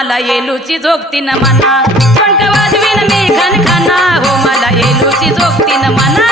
मला येलूची जोगती न म्हणा चोंडक वाजवीन मी खनखना हो मला येलूची जोगती न म्हणा